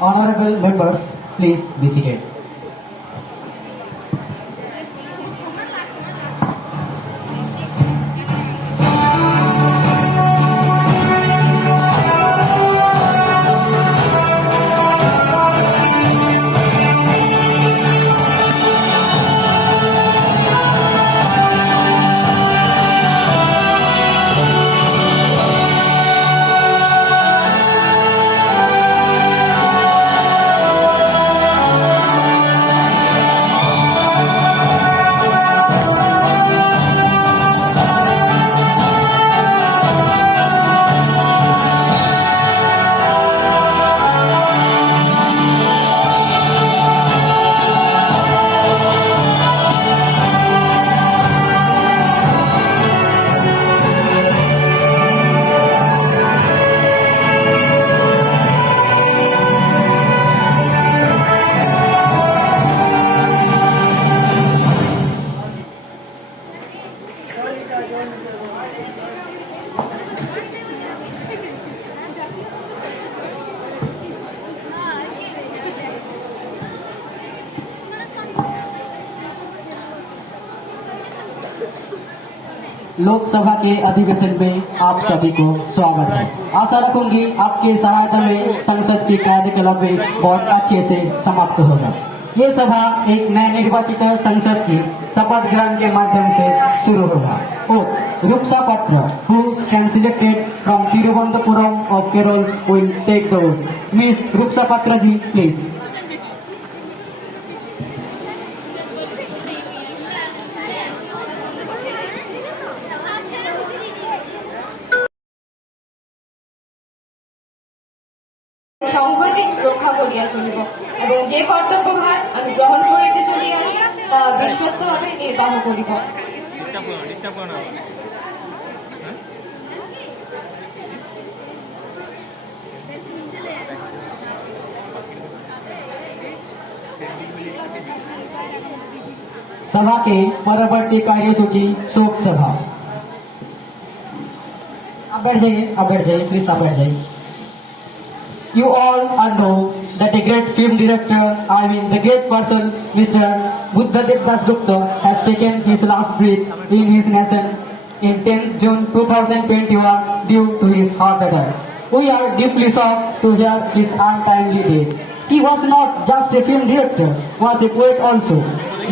Honorable members, please be seated. Lok Sabha के अधिवेशन में आप सभी को स्वागत है। आशा रखूंगी आपके सहायता में संसद की कार्यकलाप बहुत अच्छे से समाप्त होगा। ये सभा एक नए निर्वाचित संसद की शपथ ग्रहण के माध्यम से शुरू होगा और रूपसा पत्र who stands selected from Thiruvananthapuram of Kerala will take the oath. Miss Rupsa पत्र जी प्लीज। সাংবিধানিক রক্ষা করিয়া চলিব এবং যে কর্তব্যভার আমি গ্রহণ করিতে চলিয়াছি তাহা বিশ্বস্তভাবে নির্বাহ করিব। सभा के परवर्ती कार्यसूची शोक सभा। आप बैठ जाइए प्लीज आप बैठ जाइए। You all know that a great film director, the great person, Mr. Buddhadev Dasgupta, has taken his last breath in his nation in 10th June 2021 due to his heart attack. We are deeply shocked to hear his untimely death. He was not just a film director, was a poet also.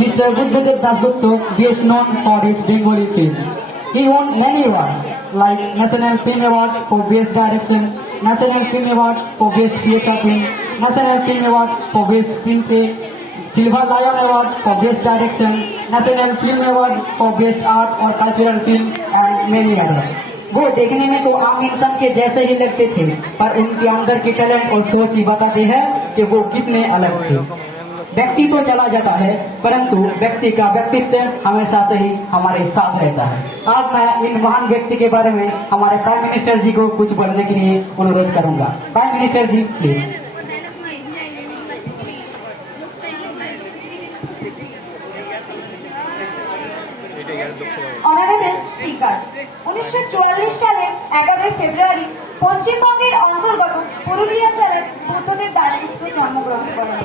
Mr. Buddhadev Dasgupta is known for his Bengali films. He won many awards like National Film Award for Best Direction, National Film Award for Best Feature Film, National Film Award for Best Screenplay, Silver Lion Award for Best Direction, National Film Award for Best Art or Cultural Film and many others. वो देखने में तो आम इंसान के जैसे ही लगते थे, पर उनके अंदर की टैलेंट और सोच ही बताती है कि वो कितने अलग थे। व्यक्ति तो चला जाता है, परंतु व्यक्ति का व्यक्तित्व हमेशा से ही हमारे साथ रहता है। आज मैं इन महान व्यक्ति के बारे में हमारे प्राइम मिनिस्टर जी को कुछ बोलने के लिए अनुरोध करूंगा। Prime minister ji please. Honourable speaker, 1944 সালের 11 ফেব্রুয়ারি পশ্চিমবঙ্গের অন্তর্গত পুরুলিয়া জেলার বুদ্ধদেব দাশগুপ্ত জন্মগ্রহণ করেন।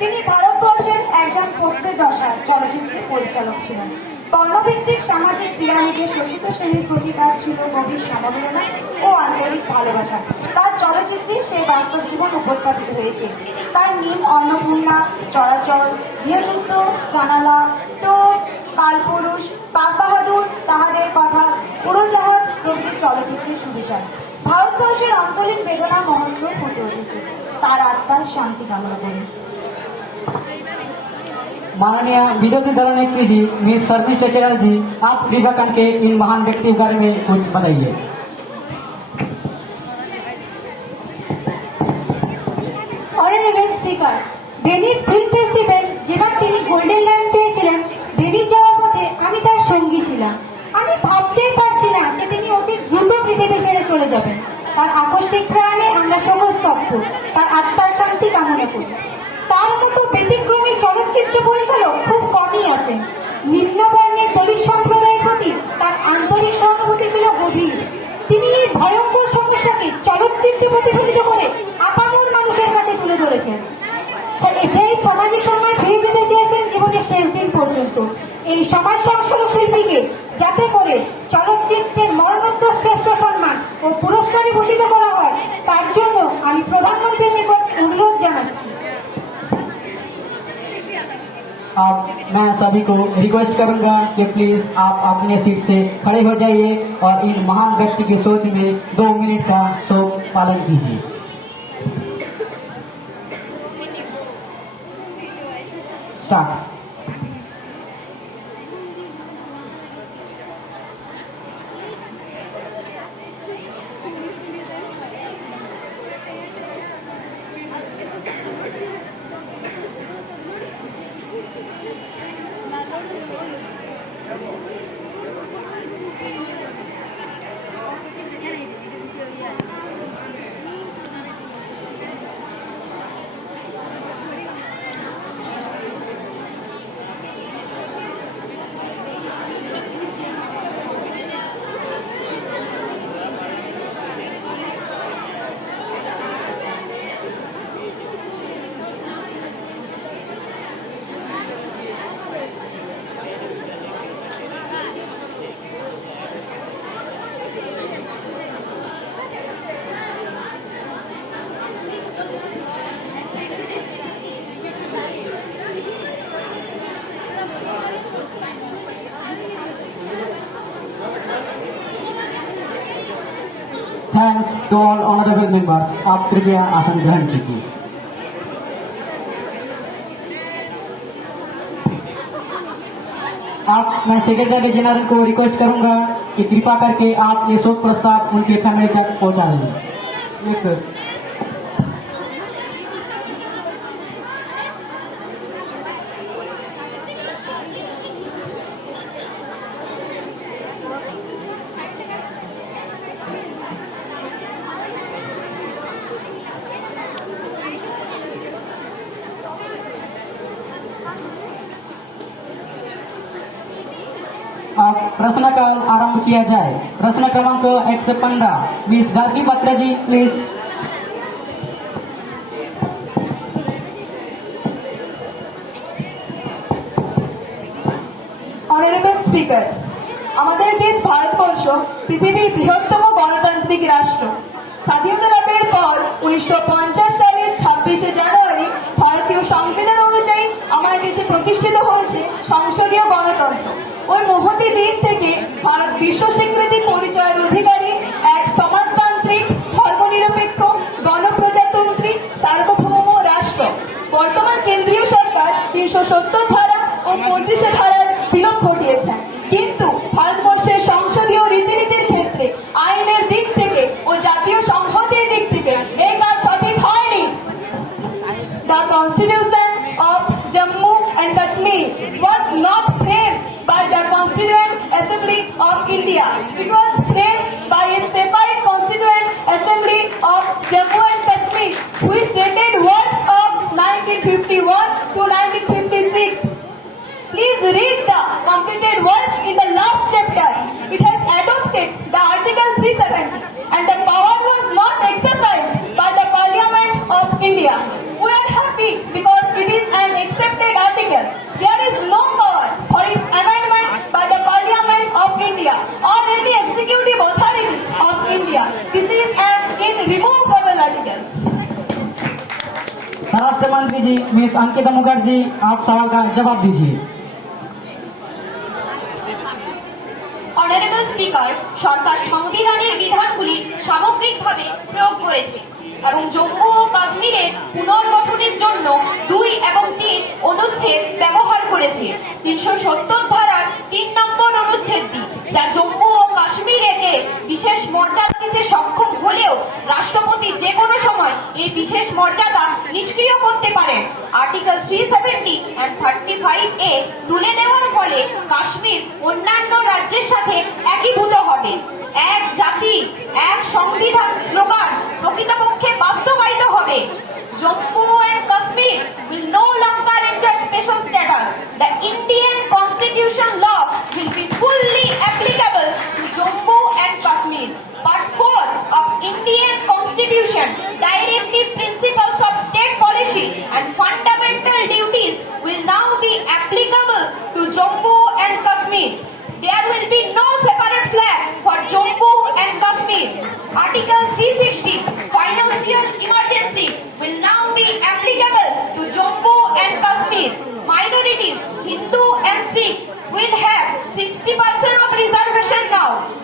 তিনি ভারতবর্ষের একজন প্রত্যেদশার চলচ্চিত্রের পরিচালক ছিলেন। বর্ণভিত্তিক সামাজিক পিরামিডে শোষিত শ্রেণীর প্রতি তার ছিল গভীর সমবেদনা ও আন্তরিক ভালোবাসা। তার চলচ্চিত্রে সেই বাস্তব জীবন উপস্থাপিত হয়েছে। তার নীল অন্নপূর্ণা, চরাচর, গৃহযুদ্ধ, জানালা, টোপ, কালপুরুষ, পাক বাহাদুর, তাহাদের কথা, উড়োজাহাজ প্রভৃতি চলচ্চিত্রের সুবিশাল ভারতবর্ষের আন্তরিক বেদনা মহত্ব ফুটে উঠেছে। তার আত্মার শান্তি কামনা করি। माननीय विरोधी दल नेत्री जी मिस शर्मिष्ठा चैटर्जी, आप विवेकानंद के इन महान व्यक्ति के बारे में कुछ बताइए। Honourable speaker, Venice film festival যেবার তিনি গোল্ডেন ল্যাম্প পেয়েছিলেন, ভেনিস যাওয়ার পথে আমি তার সঙ্গী ছিলাম। আমি ভাবতেই পারছি না যে তিনি অতি দ্রুত পৃথিবী ছেড়ে চলে যাবেন। তার আকস্মিক প্রয়াণে আমরা সমস্ত তার আত্মার শান্তি কামনা করি। তার মতো ব্যতিক্রমী চলচ্চিত্র পরিচালক খুব কমই আছেন। নিম্নবর্ণের দলিত সম্প্রদায়ের প্রতি তার আন্তরিক সহানুভূতি ছিল গভীর। তিনি এই ভয়ঙ্কর সমস্যাকে চলচ্চিত্রে প্রতিফলিত করে আপামর মানুষের কাছে তুলে ধরেছেন। করেছেন। সেই সামাজিক সম্মান ফিরে দিতে চেয়েছেন জীবনের শেষ দিন পর্যন্ত। এই সমাজ সংস্কারক শিল্পীকে যাতে করে চলচ্চিত্রের মরণোত্তর শ্রেষ্ঠ সম্মান ও পুরস্কারে ভূষিত করা হয়, তার জন্য আমি প্রধানমন্ত্রীর নিকট অনুরোধ জানাচ্ছি। अब मैं सभी को रिक्वेस्ट करूंगा कि प्लीज आप अपने सीट से खड़े हो जाइए और इन महान व्यक्ति की सोच में 2 मिनट का शोक पालन कीजिए। Start. Thanks to all honourable members. आप कृपया आसन ग्रहण कीजिए। आप मैं सेक्रेटरी जनरल को रिक्वेस्ट करूंगा कि कृपा करके आप ये शोक प्रस्ताव उनके फैमिली तक पहुंचा दें। Yes sir. अब प्रश्न काल आरंभ किया जाए। प्रश्न क्रमांक 115 miss Gargi Batra ji please. Honourable speaker, আমাদের দেশ ভারতবর্ষ পৃথিবীর বৃহত্তম গণতান্ত্রিক রাষ্ট্র। স্বাধীনতা লাভের পর 1950 সালের 26শে জানুয়ারি ভারতীয় সংবিধান অনুযায়ী আমাদের দেশে প্রতিষ্ঠিত হয়েছে সংসদীয় গণতন্ত্র। ওই মহতী দিক থেকে ভারত বিশ্ব স্বীকৃতি পরিচয়ের অধিকারী এক সমাজতান্ত্রিক, ধর্মনিরপেক্ষ, গণপ্রজাতান্ত্রিক, সার্বভৌম রাষ্ট্র। বর্তমান কেন্দ্রীয় সরকার 370 ধারা ও 35 ধারার বিলোপ ঘটিয়েছেন, কিন্তু ভারতবর্ষের সংসদীয় রীতিনীতির ক্ষেত্রে আইনের দিক থেকে ও জাতীয় সংহতির দিক থেকে এই কাজ সঠিক হয়নি। The Constitution of Jammu and Kashmir was not framed by the Constituent Assembly of India. It was framed by a separate Constituent Assembly of Jammu and Kashmir, which dated words of 1951 to 1956. Please read the completed words in the last chapter. It has adopted the Article 370 and the power was not exercised by the Parliament of India. We are happy because it is an accepted article. There is no power for its amendment by the Parliament of India or any executive authority of India. This is an irrevocable article. स्वराष्ट्र मंत्री जी miss Ankita Mukherjee, आप सवाल का जवाब दीजिए। Honourable speaker, সরকার সংবিধানের বিধানগুলি সামগ্রিকভাবে প্রয়োগ করেছে এবং জম্মু ও কাশ্মীরের পুনর্গঠনের জন্য 2 এবং 3 অনুচ্ছেদ ব্যবহার করেছে। 370 ধারার 3 নম্বর অনুচ্ছেদটি, যা জম্মু ও কাশ্মীরকে বিশেষ মর্যাদা দিতে সক্ষম হলেও রাষ্ট্রপতি যে কোনো সময় এই বিশেষ মর্যাদা নিষ্ক্রিয় করতে পারেন। আর্টিকেল 370 and 35A তুলে দেওয়ার ফলে কাশ্মীর অন্যান্য রাজ্যের সাথে একীভূত হবে। এক জাতি, এক সংবিধান স্লোগান প্রকৃতপক্ষে বাস্তবায়িত হবে। Jammu and Kashmir will no longer enjoy special status. The Indian Constitution law will be fully applicable to Jammu and Kashmir. Part 4 of Indian Constitution, Directive Principles of State Policy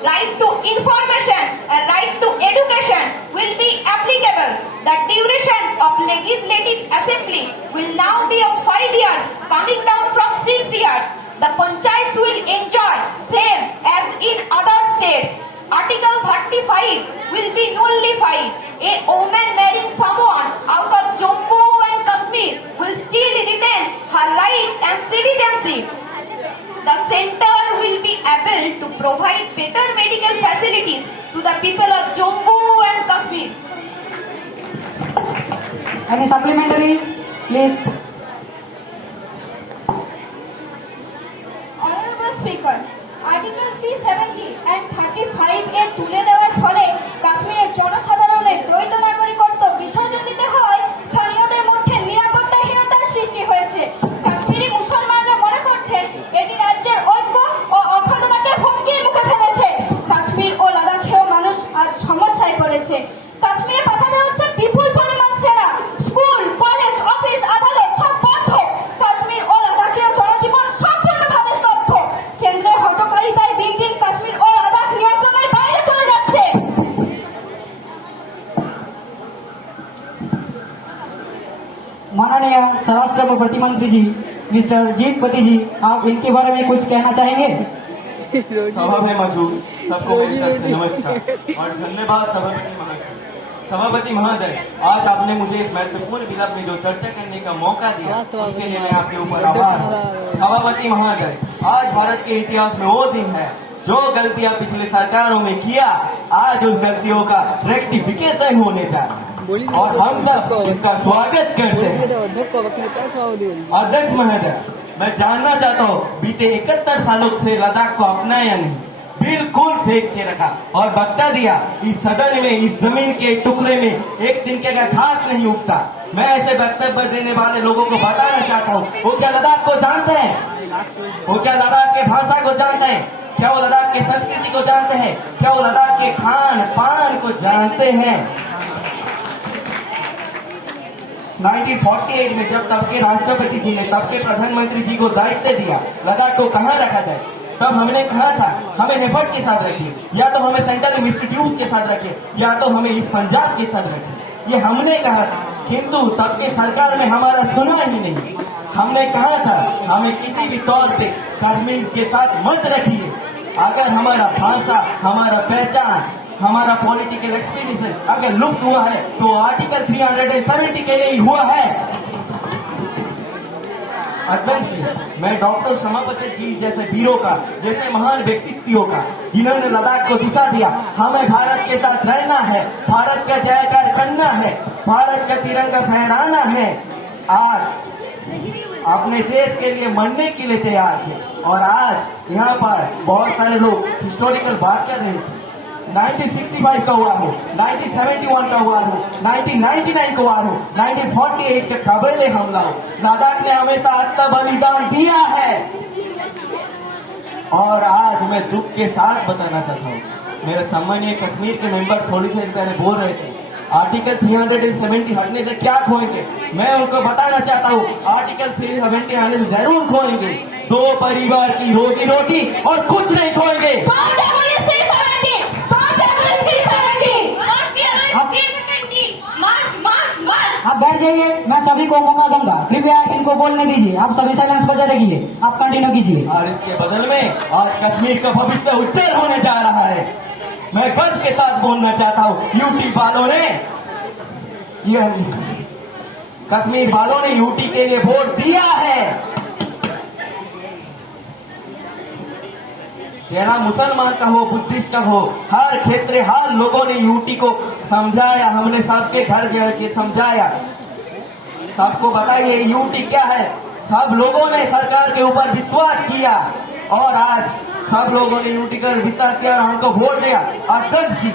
right to information and right to education will be applicable. The duration of legislative assembly will now be of 5 years, coming down from 6 years. The panchayats will enjoy same as in other states. Article 35 will be nullified. A woman marrying someone out of Jammu and Kashmir will still retain her right and citizenship. The center will be able to provide better medical facilities to the people of Jammu and Kashmir. Any supplementary, please? Honorable Speaker, Article 370 and 35 এর তুলে দেওয়ার ফলে কাশ্মীরের জনসাধারণের দ্বৈত নাগরিকত্ব বিসর্জন দিতে হয় স্থানীয়দের মধ্যে নিরাপত্তাহীনতার সৃষ্টি হয়েছে। কাশ্মীরি মুসলমানরা মনে করছেন এটি রাজ্যের ঐক্য ও অখণ্ডতাকে হুমকির মুখে ফেলেছে। কাশ্মীর ও লাদাখেও মানুষ আজ সমস্যায় পড়েছে। কাশ্মীরে পাঠানো হচ্ছে বিপুল পরিমাণ সেনা, স্কুল, কলেজ, অফিস, আদালত সব বন্ধ। কাশ্মীর ও লাদাখেও জনজীবন সম্পূর্ণভাবে স্তব্ধ। কেন্দ্রের হঠকারিতায় দিন দিন কাশ্মীর ও লাদাখ নিয়ন্ত্রণের বাইরে চলে যাচ্ছে। माननीय स्वराष्ट्र प्रतिमंत्री जी मिस्टर जीत पति जी, आप इनके बारे में कुछ कहना चाहेंगे? सभा में मौजूद सबको मेरी तरफ से नमस्कार और धन्यवाद सभापति महोदय। आज आपने मुझे इस महत्वपूर्ण विधेयक में जो चर्चा करने का मौका दिया उसके लिए मैं आपके ऊपर आभार हूं। सभापति महोदय, आज भारत के इतिहास में वो दिन है जो गलतियां पिछले सरकारों में किया, आज उस गलतियों का रेक्टिफिकेशन होने जा रहा है और हम सब इसका स्वागत करते हैं। अध्यक्ष महोदय, मैं जानना चाहता हूँ बीते 71 सालों से लद्दाख को अपनाया नहीं, बिल्कुल फेंक के रखा और बता दिया इस सदन में, इस जमीन के टुकड़े में एक तिनके का घास नहीं उगता। मैं ऐसे वक्तव्य देने वाले लोगों को बताना चाहता हूँ, वो क्या लद्दाख को जानते हैं? वो क्या लद्दाख के भाषा को जानते हैं? क्या वो लद्दाख की संस्कृति को जानते हैं? क्या वो लद्दाख के खान पान को जानते हैं? 1948 में जब तब के राष्ट्रपति जी ने तब के प्रधानमंत्री जी को दायित्व दिया लद्दाख को कहाँ रखा जाए, तब हमने कहा था हमें नेफर्ट के साथ रखिए, या तो हमें सेंट्रल इंस्टीट्यूट के साथ रखिए, या तो हमें इस पंजाब के साथ रखिए। ये हमने कहा था, किंतु तब के सरकार में हमारा सुना ही नहीं। हमने कहा था हमें किसी भी तौर पे कश्मीर के साथ मत रखिए। अगर हमारा भाषा, हमारा पहचान, हमारा पॉलिटिकल एक्सपीरियंस अगर लुप्त हुआ है तो आर्टिकल 370 के लिए ही हुआ है। अध्यक्ष जी, मैं डॉक्टर समापति जी जैसे वीरों का, जैसे महान व्यक्तित्वों का, जिन्होंने लद्दाख को दिखा दिया हमें भारत के साथ रहना है, भारत का जयकार करना है, भारत का तिरंगा फहराना है। आज अपने देश के लिए मरने के लिए तैयार थे और आज यहाँ पर बहुत सारे लोग हिस्टोरिकल बात कर रहे थे। 1965 का हुआ हो, 1971 का हुआ हो, 1999 का हुआ हो, 1948 के कबीले हमला हो, लद्दाख ने हमेशा आत्मा बलिदान दिया है। और आज मैं दुख के साथ बताना चाहता हूँ, मेरे सम्मानीय कश्मीर के मेंबर थोड़ी देर पहले बोल रहे थे आर्टिकल 370 हटने से क्या खोएंगे। मैं उनको बताना चाहता हूँ आर्टिकल 370 हटने से जरूर खोएंगे, 2 परिवार की रोजी रोटी और कुछ नहीं खोएंगे। आप बैठ जाइए, मैं सभी को मौका दूंगा, कृपया इनको बोलने दीजिए। आप सभी साइलेंस बजाय रखिए, आप कंटिन्यू कीजिए। और इसके बदल में आज कश्मीर का भविष्य उज्जवल होने जा रहा है। मैं गर्व के साथ बोलना चाहता हूँ, यूटी वालों ने कश्मीर वालों ने यूटी के लिए वोट दिया है। चाहे मुसलमान का हो, बुद्धिस्ट का हो, हर क्षेत्र हर लोगों ने यूटी को समझाया। हमने सबके घर जाके समझाया, सबको बताइए यूटी क्या है। सब लोगों ने सरकार के ऊपर विश्वास किया और आज सब लोगों ने यूटी का विश्वास किया और हमको वोट दिया। अध्यक्ष जी,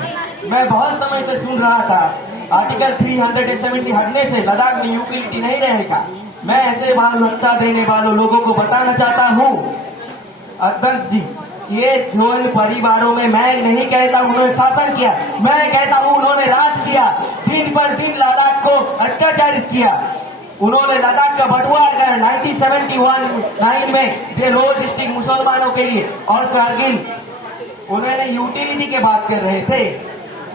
मैं बहुत समय से सुन रहा था आर्टिकल 370 हटने से लद्दाख में यूटिलिटी नहीं रहेगा। मैं ऐसे वार्ता देने वालों लोगों को बताना चाहता हूँ, अध्यक्ष जी, ये जोन परिवारों में मैं नहीं कहता उन्होंने शासन किया, मैं कहता हूँ उन्होंने राज किया। दिन पर दिन लद्दाख को अत्याचारित किया। उन्होंने लद्दाख का बंटवारा कर 1971 में ये रोड डिस्ट्रिक्ट मुसलमानों के लिए और कारगिल उन्होंने यूटिलिटी की बात कर रहे थे,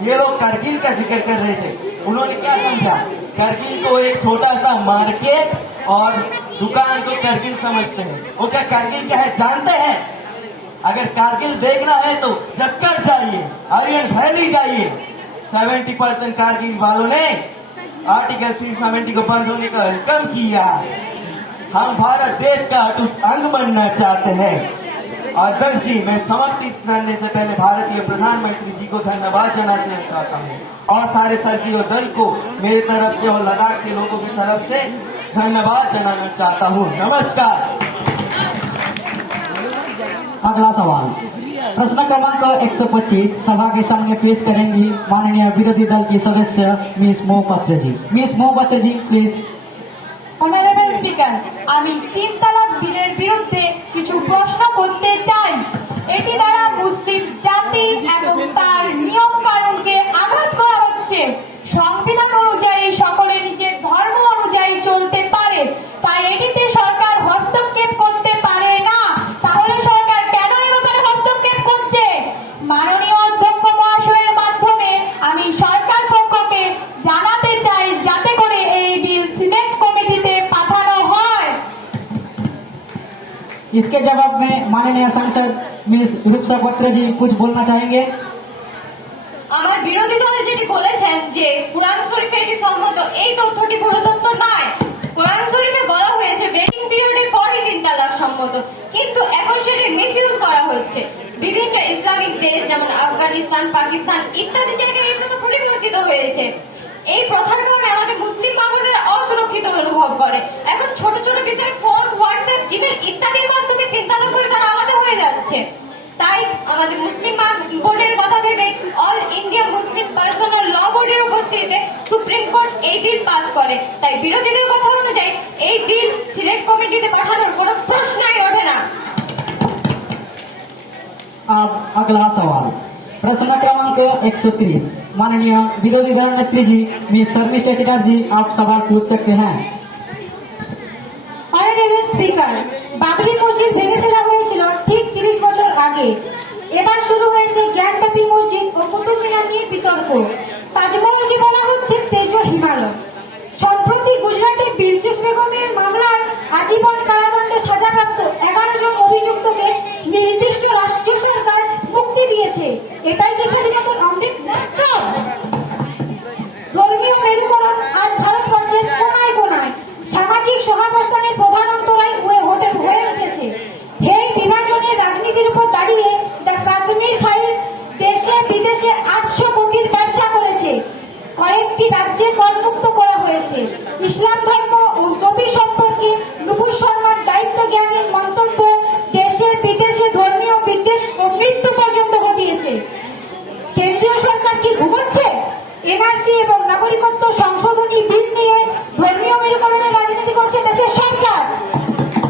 ये लोग करगिल का जिक्र कर रहे थे। उन्होंने क्या समझा, करगिल को एक छोटा सा मार्केट और दुकान को करगिल समझते हैं। वो क्या करगिल क्या है जानते हैं? अगर कारगिल देखना है तो जक्कर जाइए, आर्यन वैली जाइए। 70% कारगिल वालों ने आर्टिकल 370 को बंद होने का वेलकम किया। हम भारत देश का अटूट अंग बनना चाहते हैं। अध्यक्ष जी, मैं समाप्ति करने से पहले भारतीय प्रधानमंत्री जी को धन्यवाद जनाना चाहता हूँ और सारे सरकारी दल को मेरी तरफ से और लद्दाख के लोगों की तरफ से धन्यवाद जनाना चाहता हूँ। नमस्कार। अगला सवाल प्रश्न क्रमांक 125 सभा के सामने पेश करेंगी माननीय विरोधी दल की सदस्य miss Mohapatra ji. Miss Mohapatra ji please. Honourable speaker, আমি 3 তালাক বিলের বিরুদ্ধে কিছু প্রশ্ন করতে চাই। এটি দ্বারা মুসলিম জাতি এবং তার নিয়ম কানুনকে আঘাত করা হচ্ছে। সংবিধান অনুযায়ী সকলে নিজের ধর্ম অনুযায়ী চলতে পারে, তাই এটিতে সরকার হস্তক্ষেপ করতে পারে না। তাহলে সরকার কেন এ ব্যাপারে হস্তক্ষেপ করছে? মাননীয় অধ্যক্ষ মহাশয়ের মাধ্যমে আমি সরকার পক্ষকে জানাতে চাই যাতে করে এই বিল সিলেক্ট কমিটিতে পাঠানো হয়। इसके जवाब में माननीय सांसद मिस रूपसा पत्र जी कुछ बोलना चाहेंगे? আমার বিরোধী দলে যেটি বলেছেন যে কোরআন শরীফে এটি সম্মত, এই তথ্যটি ভুলসত্য নয়। কোরআন শরীফে বলা হয়েছে ওয়েটিং পিরিয়ডের পরই 3 তালাক সম্মত, কিন্তু এখন সেটির মিসইউজ করা হচ্ছে। বিভিন্ন ইসলামিক দেশ যেমন আফগানিস্তান, পাকিস্তান ইত্যাদি জায়গায় এই প্রথা পরিবর্তিত হয়েছে। এই প্রথার কারণে আমাদের মুসলিম বাঙালিরা অসুরক্ষিত অনুভব করে। এখন ছোট ছোট বিষয়ে ফোন, হোয়াটসঅ্যাপ, জিমেল ইত্যাদির মাধ্যমে 3 তালাক করে তারা আলাদা হয়ে যাচ্ছে। তাই আমাদের মুসলিম বোর্ডের কথা ভেবে অল ইন্ডিয়া মুসলিম পার্সোনাল ল বোর্ডের উপস্থিতিতে সুপ্রিম কোর্ট এই বিল পাস করে। তাই বিরোধীদের কথা অনুযায়ী এই বিল সিলেক্ট কমিটিতে পাঠানোর কোনো প্রশ্নই ওঠে না। अब अगला सवाल प्रश्न क्रमांक 130 माननीय विरोधी दल नेत्री जी मिस शर्मिष्ठा चटर्जी आप सवाल पूछ सकते हैं। অনারেবল স্পিকার, বাবরি মসজিদ ভেঙে ফেলা হয়েছিল ঠিক 30 বছর আগে। এবার শুরু হয়েছে জ্ঞানব্যাপী মসজিদ ও কুতুব মিনার নিয়ে বিতর্ক। তাজমহলকে বলা হচ্ছে তেজ ও হিমালয়। সম্প্রতি গুজরাটের বিলকিস বেগমের মামলায় আজীবন কারাদণ্ডে সাজাপ্রাপ্ত 11 জন অভিযুক্তকে নির্দিষ্ট রাষ্ট্রীয় সরকার মুক্তি দিয়েছে। এটাই কি স্বাধীনতার অমৃত মহোৎসব? ধর্মীয় মেরুকরণ আজ ভারতবর্ষের কোনায় কোনায় সামাজিক সহাবস্থানের প্রধান অন্তরায় হয়ে উঠেছে। এই বিভাজনের রাজনীতির উপর দাঁড়িয়ে দ্য কাশ্মীর ফাইলস দেশে বিদেশে 800 কোটির ব্যবসা করেছে। কয়েকটি রাজ্যে করমুক্ত করা হয়েছে। ইসলাম ধর্ম ও নবী সম্পর্কে নুপুর শর্মার দায়িত্ব জ্ঞানের মন্তব্য দেশে বিদেশে ধর্মীয় বিদ্বেষ ও মৃত্যু পর্যন্ত ঘটিয়েছে। কেন্দ্রীয় সরকার কি ঘুমোচ্ছে? এনআরসি এবং নাগরিকত্ব সংশোধনী বিল নিয়ে ধর্মীয় মেরুকরণের রাজনীতি করছে দেশের সরকার।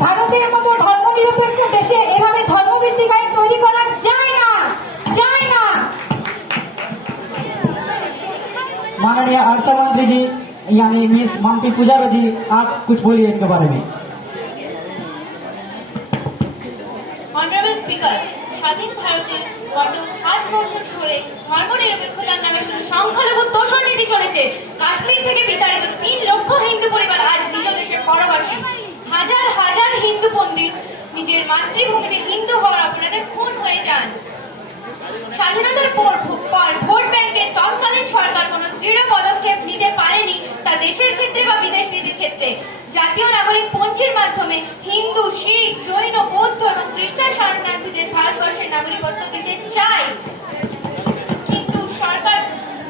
ভারতের মতো ধর্মনিরপেক্ষ দেশে এভাবে ধর্মভিত্তিক আইন তৈরি করা যায় না, যায় না। माननीय अर्थ मंत्री जी यानी मिस मानपी पुजारा जी आप कुछ बोलिए इनके बारे में। অনারেবল স্পিকার, স্বাধীন ভারতের গত 7 বছর ধরে ধর্মনিরপেক্ষতার নামে শুধু সংখ্যালঘু তোষণ নীতি চলেছে। কাশ্মীর থেকে বিতাড়িত 3 লক্ষ হিন্দু পরিবার আজ নিজ দেশের পরবাসী। হাজার হাজার হিন্দু পণ্ডিত নিজের মাতৃভূমিতে হিন্দু হওয়ার অপরাধে খুন হয়ে যান। স্বাধীনতার পর ভোট ব্যাংকের তৎকালীন সরকার কোনো দৃঢ় পদক্ষেপ নিতে পারেনি তা দেশের ক্ষেত্রে বা বিদেশ নীতির ক্ষেত্রে। জাতীয় নাগরিক পঞ্জির মাধ্যমে হিন্দু, শিখ, জৈন, বৌদ্ধ এবং খ্রিস্টান শরণার্থীদের ভারতবর্ষের নাগরিকত্ব দিতে চায়,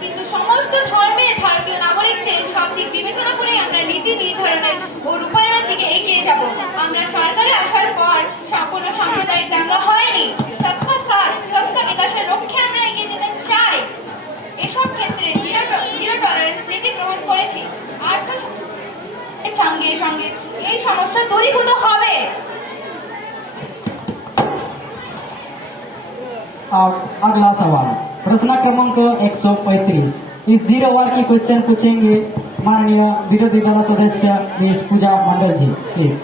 কিন্তু সমস্ত ধর্মের ভারতীয় নাগরিকদের সব দিক বিবেচনা করে আমরা নীতি নির্ধারণের ও রূপায়ণের দিকে এগিয়ে যাব। আমরা সরকারে আসার পর কোনো সাম্প্রদায়িক দাঙ্গা হয়নি। সবকা সাথ সবকা বিকাশের লক্ষ্যে আমরা এগিয়ে যেতে চাই। এসব ক্ষেত্রে জিরো টলারেন্স নীতি গ্রহণ করেছি। সঙ্গে সঙ্গে এই সমস্যা দূরীভূত হবে। अब अगला सवाल प्रश्न क्रमांक 135 इस 0 ओवर की क्वेश्चन पूछेंगे माननीय विरोधी दल सदस्य miss Puja Mandal ji please.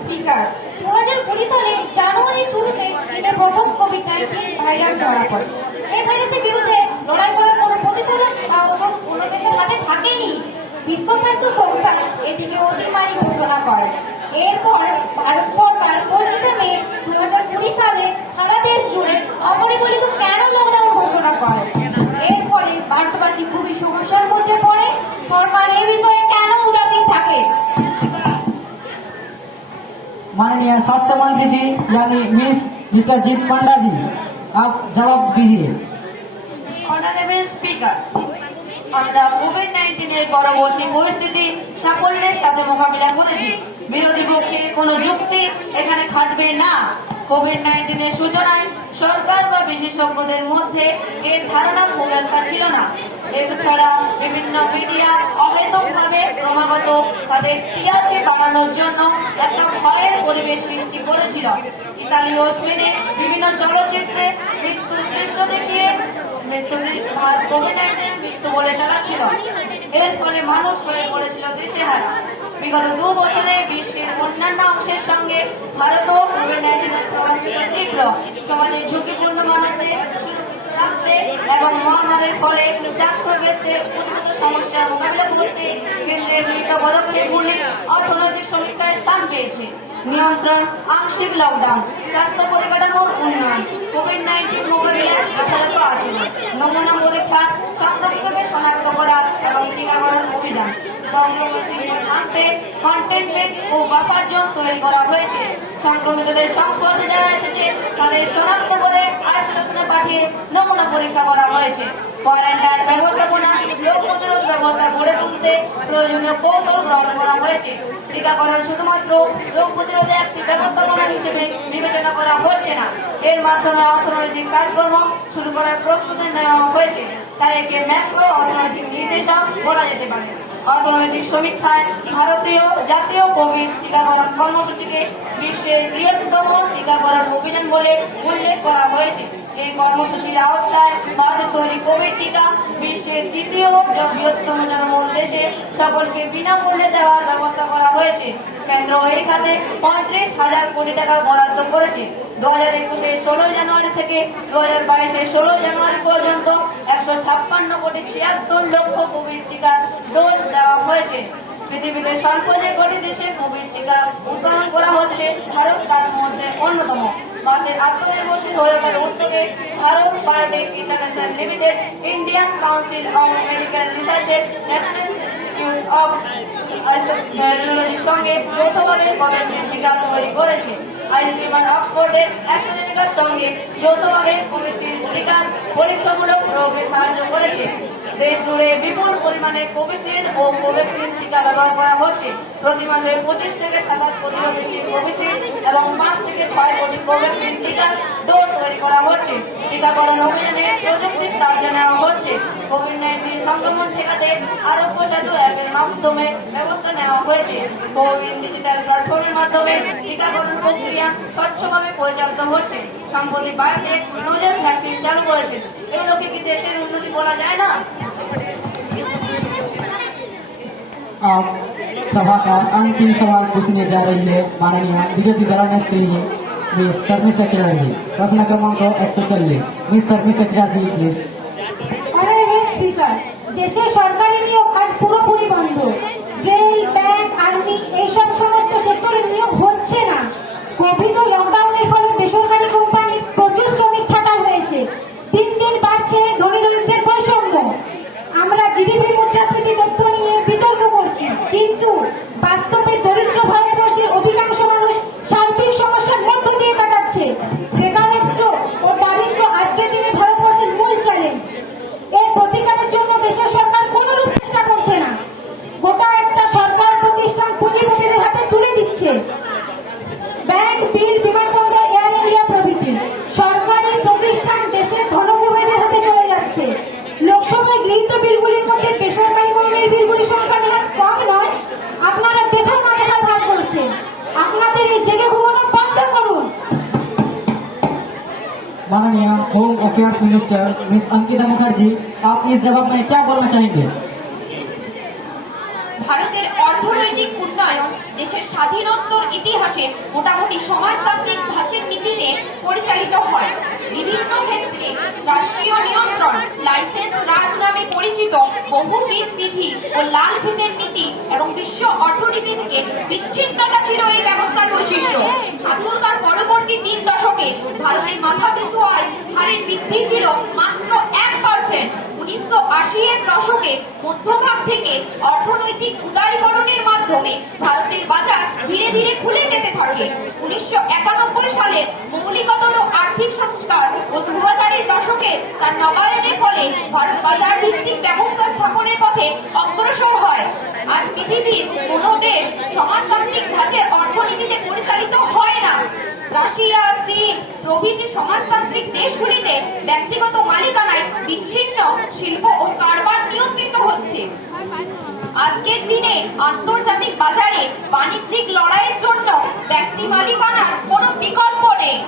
Speaker, 2020 সালে জানুয়ারি শুরুতে চীনে প্রথম কোভিড-19 ভাইরাস ধরা পড়ে। এই ভাইরাসের বিরুদ্ধে লড়াই করার কোনো প্রতিষেধক কোনো দেশের হাতে থাকেনি। বিশ্ব স্বাস্থ্য সংস্থা এটিকে অতিমারি ঘোষণা করে। এরপর ভারত সরকার 25 মে 2020 সালে সারা দেশ জুড়ে অপরিকল্পিত কেন লকডাউন ঘোষণা করে। এরপরে ভারতবাসী খুবই সমস্যার মধ্যে পড়ে। সরকার এই বিষয়ে কেন উদাসীন থাকে? माननीय स्वास्थ्य मंत्री जी यानी मिस्टर जी पंडा जी, आप जवाब दीजिए। অনারেবল স্পিকার, আমরা কোভিড-19 এর পরবর্তী পরিস্থিতি সাফল্যের সাথে মোকাবিলা করেছি। বিরোধী পক্ষে কোনো যুক্তি এখানে খাটবে না। কোভিড-19 এর সূচনায় সরকার বা বিশেষজ্ঞদের মধ্যে এর ধারণা খুব একটা ছিল না। এছাড়া বিভিন্ন মিডিয়া অহেতুকভাবে ক্রমাগত তাদের টিআরপি বাড়ানোর জন্য একটা ভয়ের পরিবেশ সৃষ্টি করেছিল। ইতালি ও স্পেনে বিভিন্ন চলচ্চিত্রে মৃত্যুর দৃশ্য দেখিয়ে কোভিড-19 মৃত্যু বলে চালাচ্ছিল। এর ফলে মানুষ হয়ে পড়েছিল দিশেহারা। বিগত 2 বছরে বিশ্বের অন্যান্য অংশের সঙ্গে ভারতও কোভিড-19 প্রভাবিত তীব্র। সমাজের ঝুঁকিপূর্ণ মানুষদের রাখতে এবং মহামারীর ফলে স্বাস্থ্য ক্ষেত্রে উদ্ভূত সমস্যার মোকাবিলা করতে কেন্দ্রের গৃহীত পদক্ষেপগুলি অর্থনৈতিক সমীক্ষায় স্থান পেয়েছে। নিয়ন্ত্রণ, আংশিক লকডাউন, স্বাস্থ্য পরিকাঠামোর উন্নয়ন, কোভিড-19 মোকাবিলায় যথাযথ আচরণ, নমুনা পরীক্ষা, সংক্রমিতকে শনাক্ত করা এবং টিকাকরণ অভিযান, কন্টেনমেন্ট ও বাফার জোন তৈরি করা হয়েছে। সংক্রমিতদের সংস্পর্শে যারা এসেছে তাদের শনাক্ত করে আইসোলেশনে পাঠিয়ে নমুনা পরীক্ষা করা হয়েছে। কোয়ারেন্টাইন ব্যবস্থাপনা, রোগ প্রতিরোধ ব্যবস্থা গড়ে তুলতে প্রয়োজনীয় কৌশল গ্রহণ করা হয়েছে। টিকাকরণ শুধুমাত্র রোগ প্রতিরোধে একটি ব্যবস্থাপনা হিসেবে বিবেচনা করা হচ্ছে না, এর মাধ্যমে অর্থনৈতিক কাজকর্ম শুরু করার প্রস্তুতি নেওয়া হয়েছে। তাই একে ম্যাক্রো অর্থনৈতিক নির্দেশক বলা যেতে পারে। অর্থনৈতিক সমীক্ষায় ভারতীয় জাতীয় কোভিড টিকাকরণ কর্মসূচিকে বিশ্বের বৃহত্তম টিকাকরণ অভিযান বলে উল্লেখ করা হয়েছে। এই কর্মসূচির আওতায় ভারতের তৈরি কোভিড টিকা বিশ্বের দ্বিতীয় বৃহত্তম জনবহুল দেশে সকলকে বিনামূল্যে দেওয়ার ব্যবস্থা করা হয়েছে। কেন্দ্র এই খাতে 35,000 কোটি টাকা বরাদ্দ করেছে। 2021-এর 16 জানুয়ারি থেকে 2022-এর 16 জানুয়ারি পর্যন্ত 156 কোটি 76 লক্ষ কোভিড টিকার ডোজ দেওয়া হয়েছে। পৃথিবীতে স্বল্প যে কটি দেশে কোভিড টিকা উৎপাদন করা হচ্ছে, ভারত তার মধ্যে অন্যতম। ভারতের আত্মনির্ভরশীল হয়ে ওঠার উদ্যোগে Bharat biotech international limited, Indian council of medical রিসার্চের ন্যাশনাল ইনস্টিটিউট অফ টেকনোলজির সঙ্গে যৌথভাবে কোভিশিল্ড টিকা তৈরি করেছে। আইসিএমআর অক্সফোর্ডের অ্যাস্ট্রাজেনেকার সঙ্গে যৌথভাবে কোভিশিল্ড টিকার পরীক্ষামূলক প্রয়োগে সাহায্য করেছে। দেশ জুড়ে বিপুল পরিমাণে কোভিশিল্ড ও কোভ্যাক্সিন টিকা ব্যবহার করা হচ্ছে। প্রতি মাসে 25 থেকে 27 কোটিরও বেশি কোভিশিল্ড এবং 5 থেকে 6 কোটি কোভ্যাক্সিন টিকা ডোজ তৈরি করা হচ্ছে। টিকাকরণ অভিযানে প্রযুক্তির সাহায্য নেওয়া হচ্ছে। কোভিড-19 সংক্রমণ ঠেকাতে আরোগ্য সেতু অ্যাপের মাধ্যমে ব্যবস্থা নেওয়া হয়েছে। কোভিড ডিজিটাল প্ল্যাটফর্মের মাধ্যমে টিকাকরণ প্রক্রিয়া স্বচ্ছভাবে পরিচালিত হচ্ছে। সম্প্রতি বায়োটেক নজর ভ্যাকসিন চালু করেছে। এগুলোকে কি দেশের উন্নতি বলা যায় না? अब सभा का अंतिम सवाल पूछने जा रही है माननीय विरोधी दल के लिए मिस शर्मिष्ठा चटर्जी। प्रश्न क्रमांक 140। Miss Sharmishtha Chatterjee please. Honourable speaker, দেশে সরকারি নিয়োগ আজ পুরোপুরি বন্ধ। রেল, ব্যাংক, আর্মি এইসব সমস্ত সেক্টরে নিয়োগ হচ্ছে না। কোভিড ও লকডাউনের ফলে বেসরকারি কোম্পানির প্রচুর শ্রমিক ছাঁটাই হয়েছে। দিন দিন বাড়ছে ধনী দরিদ্রের বৈষম্য। আমরা জিডিপি মুদ্রাস্ফীতি তথ্য নিয়ে বিতর্ক করছি, কিন্তু বাস্তবে দরিদ্র ভারতবর্ষের অধিকাংশ মানুষ সার্বিক সমস্যার মধ্য দিয়ে কাটাচ্ছে। বেকারত্ব ও দারিদ্র্য আজকের দিনে ভারতবর্ষের মূল চ্যালেঞ্জ। এর প্রতিকারের জন্য দেশের সরকার কোনোরূপ চেষ্টা করছে না। গোটা একটা সরকার প্রতিষ্ঠান পুঁজিপতিদের হাতে তুলে দিচ্ছে। ব্যাংক, বিল, বিমানবন্দর, এয়ার ইন্ডিয়া প্রভৃতি সরকারি প্রতিষ্ঠান দেশের ধনকুবেরদের হাতে চলে যাচ্ছে। লোকসভায় গৃহীত বিলগুলির মধ্যে বেসরকারীকরণের বিলগুলির সংখ্যা নেওয়া কম নয়। আপনারা দেখেও মাথা ভাগ করছেন। আপনাদের এই জেগে ঘুমানো বন্ধ করুন। माननीय home affairs minister miss Ankita Mukherjee, आप इस जवाब में क्या बोलना चाहेंगे? ভারতের অর্থনৈতিক উন্নয়ন দেশের স্বাধীনোত্তর ইতিহাসে মোটামুটি সমাজতান্ত্রিক ধাঁচের নীতিতে পরিচালিত হয়। বিভিন্ন ক্ষেত্রে রাষ্ট্রীয় নিয়ন্ত্রণ, লাইসেন্স রাজ নামে পরিচিত বহুবিধ বিধি ও লাল ফিতের নীতি এবং বিশ্ব অর্থনীতি থেকে বিচ্ছিন্নতা ছিল এই ব্যবস্থার বৈশিষ্ট্য। স্বাধীনতার পরবর্তী 3 দশকে ভারতের মাথাপিছু আয় হারের বৃদ্ধি ছিল মাত্র 1%। 1980 এর দশকে মধ্যভাগ থেকে অর্থনৈতিক উদারীকরণের মাধ্যমে ভারতের বাজার ধীরে ধীরে খুলে যেতে থাকে। 1991 সালের মৌলিকতর আর্থিক সংস্কার ও 2000 এর দশকে তার নবায়নের ফলে ভারত বাজার ভিত্তিক ব্যবস্থা স্থাপনের পথে অগ্রসর হয়। আজ পৃথিবীর কোনো দেশ সমাজতান্ত্রিক ধাঁচের অর্থনীতিতে পরিচালিত হয় না। রাশিয়া, চীন প্রভৃতি সমাজতান্ত্রিক দেশগুলিতে ব্যক্তিগত মালিকানায় বিচ্ছিন্ন শিল্প ও কারবার নিয়ন্ত্রিত হচ্ছে। আজকের দিনে আন্তর্জাতিক বাজারে বাণিজ্যিক লড়াইয়ের জন্য ব্যক্তি মালিকানার কোনো বিকল্প নেই।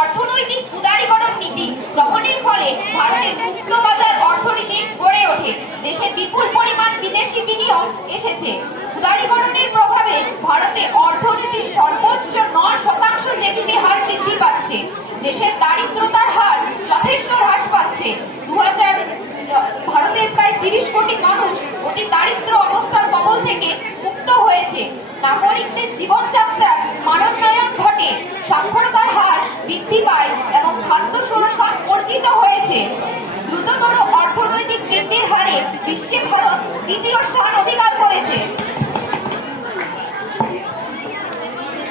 অর্থনৈতিক উদারীকরণ নীতি গ্রহণের ফলে ভারতের মুক্ত বাজার অর্থনীতি গড়ে ওঠে। দেশে বিপুল পরিমাণ বিদেশি বিনিয়োগ এসেছে। উদারীকরণের প্রভাবে ভারতে অর্থনীতির সর্বোচ্চ 9% জিডিপি হার বৃদ্ধি পাচ্ছে। দেশের দারিদ্রতার হার যথেষ্ট হ্রাস পাচ্ছে। 2000 ভারতের প্রায় 30 কোটি মানুষ অতি দারিদ্র অবস্থার কবল থেকে মুক্ত হয়েছে। নাগরিকদের জীবনযাত্রার মানোন্নয়ন ঘটে, সাক্ষরতার হার বৃদ্ধি পায় এবং খাদ্য সুরক্ষা অর্জিত হয়েছে। দ্রুততর অর্থনৈতিক বৃদ্ধির হারে বিশ্বে ভারত দ্বিতীয় স্থান অধিকার করেছে।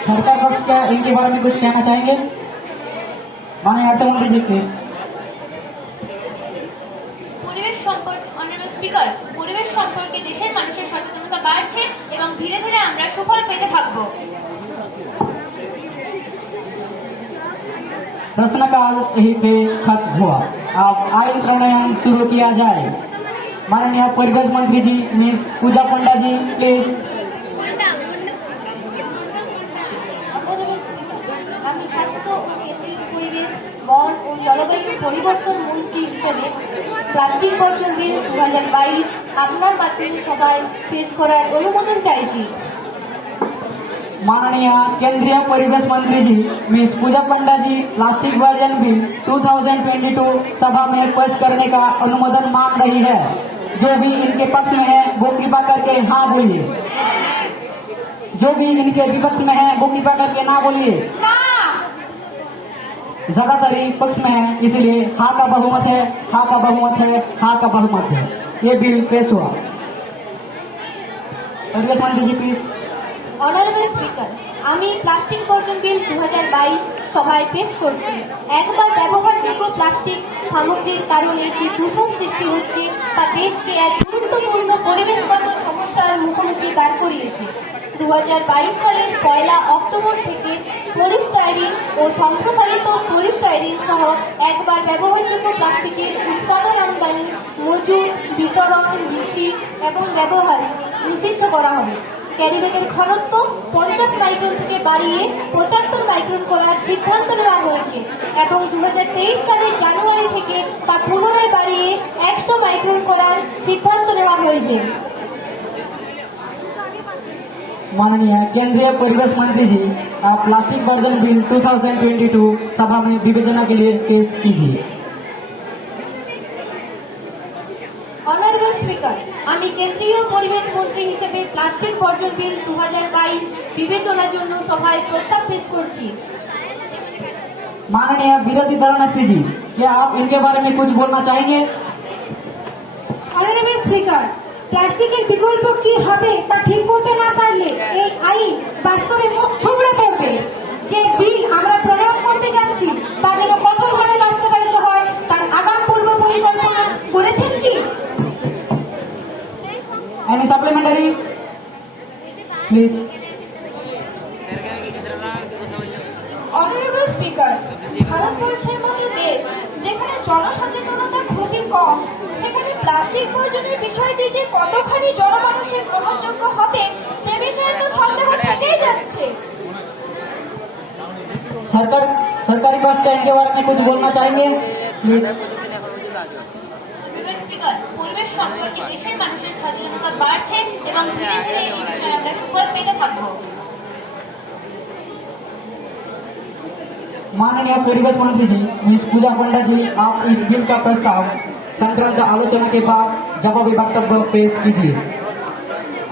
सरकार पक्ष क्या इनके बारे में कुछ कहना चाहेंगे? माननीय अर्थमंत्री जी प्लीज। পরিবেশ সম্পর্কে অনারেবল স্পিকার, পরিবেশ সম্পর্কে দেশের মানুষের সচেতনতা বাড়ছে এবং ধীরে ধীরে আমরা সুফল পেতে থাকব। प्रश्नकाल यहीं पे खत्म हुआ। अब आइन प्रणयन शुरू किया जाए। माननीय परिवेश मंत्री जी miss Puja Panda ji please. আমি স্বাস্থ্য ও কেন্দ্রীয় পরিবেশ, বন ও জলবায়ু পরিবর্তন মন্ত্রী হিসেবে প্লাস্টিক বর্জন বিল 2022 আপনার মাধ্যমে সভায় পেশ করার অনুমোদন চাইছি। माननीय केंद्रीय परिवेश मंत्री जी मिस पूजा पंडा जी प्लास्टिक वर्जन बिल 2022 सभा में पेश करने का अनुमोदन मांग रही है। जो भी इनके पक्ष में है वो कृपा करके हाँ बोलिए। जो भी इनके विपक्ष में है वो कृपा करके ना बोलिए। ज्यादातर ही पक्ष में है, इसलिए हाँ का बहुमत है, हाँ का बहुमत है, हाँ का बहुमत है। ये बिल पेश हुआ। परिवेश मंत्री जी प्लीज। অনারেবল স্পিকার, আমি প্লাস্টিক বর্জন বিল 2022 সভায় পেশ করছি। একবার ব্যবহারযোগ্য প্লাস্টিক সামগ্রীর কারণে যে দূষণ সৃষ্টি হচ্ছে তা দেশকে এক গুরুত্বপূর্ণ পরিবেশগত সমস্যার মুখোমুখি দাঁড় করিয়েছে। 2022 সালের 1 অক্টোবর থেকে পলিস্টাইরিন ও সম্প্রসারিত পলিস্টাইরিন সহ একবার ব্যবহারযোগ্য প্লাস্টিকের উৎপাদন, আমদানি, মজুত, বিতরণ, বিক্রি এবং ব্যবহার নিষিদ্ধ করা হবে। ক্যারিব্যাগের ঘনত্ব 50 মাইক্রন থেকে বাড়িয়ে 75 মাইক্রন করার সিদ্ধান্ত নেওয়া হয়েছে এবং 2023 সালের জানুয়ারি থেকে তা পুনরায় বাড়িয়ে 100 মাইক্রন করার সিদ্ধান্ত নেওয়া হয়েছে। माननीय केंद्रीय परिवेश मंत्री जी आप प्लास्टिक वर्जन बिल 2022 सभा में विवेचना के लिए पेश कीजिए। অনারেবল স্পিকার, আমি কেন্দ্রীয় পরিবেশ মন্ত্রী হিসেবে প্লাস্টিক বর্জন বিল 2022 বিবেচনার জন্য সভায় প্রস্তাব পেশ করছি। माननीय विरोधी दल नेत्री जी क्या आप इनके बारे में कुछ बोलना चाहेंगे? অনারেবল স্পিকার, প্লাস্টিকের বিকল্প কি হবে তা ঠিক করতে না পারলে এই আইন বাস্তবে মুখ থুবড়ে পড়বে। যে বিল আমরা প্রয়োগ করতে যাচ্ছি তা যেন কঠোরভাবে বাস্তবায়িত হয় তার আগাম পূর্ব পরিকল্পনা করেছেন কি? Any supplementary? Please. Honourable speaker, ভারতবর্ষের মতো দেশ যেখানে জনসচেতনতা খুবই কম, সেখানে প্লাস্টিক বর্জনের বিষয়টি যে কতখানি জনমানুষের গ্রহণযোগ্য হবে সে বিষয়ে তো সন্দেহ থেকেই যাচ্ছে। सरकारी बस का इनके बारे में कुछ बोलना चाहेंगे? प्लीज। স্পিকার, পরিবেশ সম্পর্কে দেশের মানুষের সচেতনতা বাড়ছে এবং ধীরে ধীরে এই বিষয়ে আমরা সুফল পেতে থাকবো। माननीय परिवेश मंत्री जी मिस पूजा पंडा जी, आप इस बिल का प्रस्ताव संक्रांत आलोचना के बाद जवाबी वक्तव्य पेश कीजिए।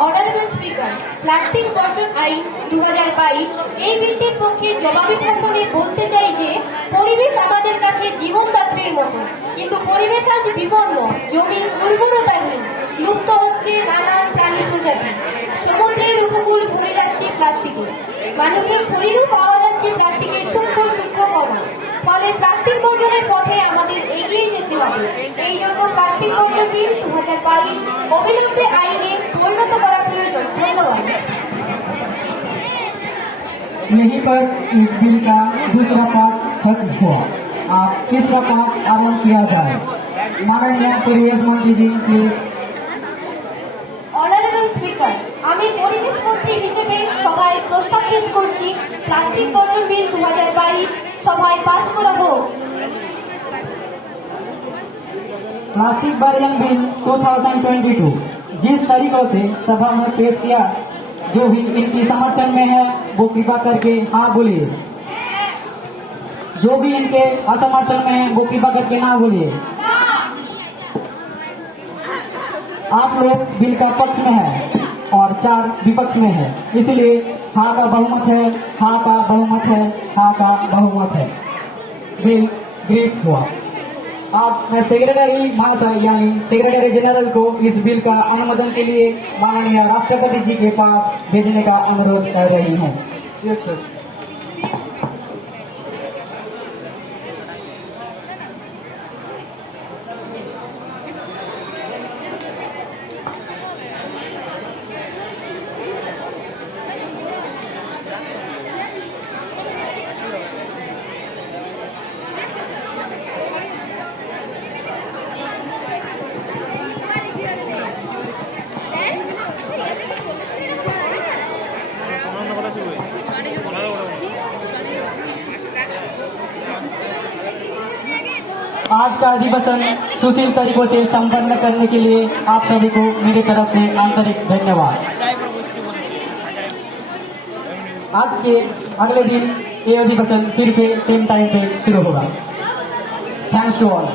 অনারেবল স্পিকার, প্লাস্টিক বর্জন আইন 2022 এই বিলটির পক্ষে জবাবি ভাষণে বলতে চাই যে পরিবেশ আমাদের কাছে জীবনদাত্রীর মতো, কিন্তু পরিবেশ আজ বিপন্ন, জমি উর্বরতাহীন, লুপ্ত হচ্ছে নানান প্রাণী প্রজাতি, সমুদ্রের উপকূল ভরে যাচ্ছে প্লাস্টিকে, মানুষের শরীরেও পাওয়া যাচ্ছে প্লাস্টিকের সূক্ষ্ম সূক্ষ্ম কণা। ফলে প্লাস্টিক বর্জনের পথে আমাদের এগিয়ে যেতে হবে। এই জন্য প্লাস্টিক বর্জন বিল 2022 অবিলম্বে আইনে পরিণত করা প্রয়োজন। ধন্যবাদ। यहीं पर इस बिल का दूसरा पार्ट खत्म हुआ। आप तीसरा पार्ट आरम्भ किया जाए। माननीय परिवेश मंत्री जी प्लीज। অনারেবল স্পিকার, আমি পরিবেশ মন্ত্রী হিসেবে সভায় প্রস্তাব পেশ করছি প্লাস্টিক বর্জন বিল 2022 সভায় পাস করা হোক। प्लास्टिक वर्जन बिल 2022 जिस तरीकों से सभा में पेश किया, जो भी इनकी समर्थन में है वो कृपा करके हाँ बोलिए, जो भी इनके असमर्थन में है वो कृपा करके ना बोलिए। आप लोग बिल का पक्ष में है और 4 विपक्ष में है, इसलिए हाँ का बहुमत है, हाँ का बहुमत है, हाँ का बहुमत है। बिल गृहीत हुआ। अब मैं सेक्रेटरी महाशय यानी सेक्रेटरी जनरल को इस बिल का अनुमोदन के लिए माननीय राष्ट्रपति जी के पास भेजने का अनुरोध कर रही हूँ। Yes sir. आज का अधिवेशन सुशील तरीकों से संपन्न करने के लिए आप सभी को मेरी तरफ से आंतरिक धन्यवाद। आज के अगले दिन ये अधिवेशन फिर से सेम टाइम पे शुरू होगा। Thanks to all.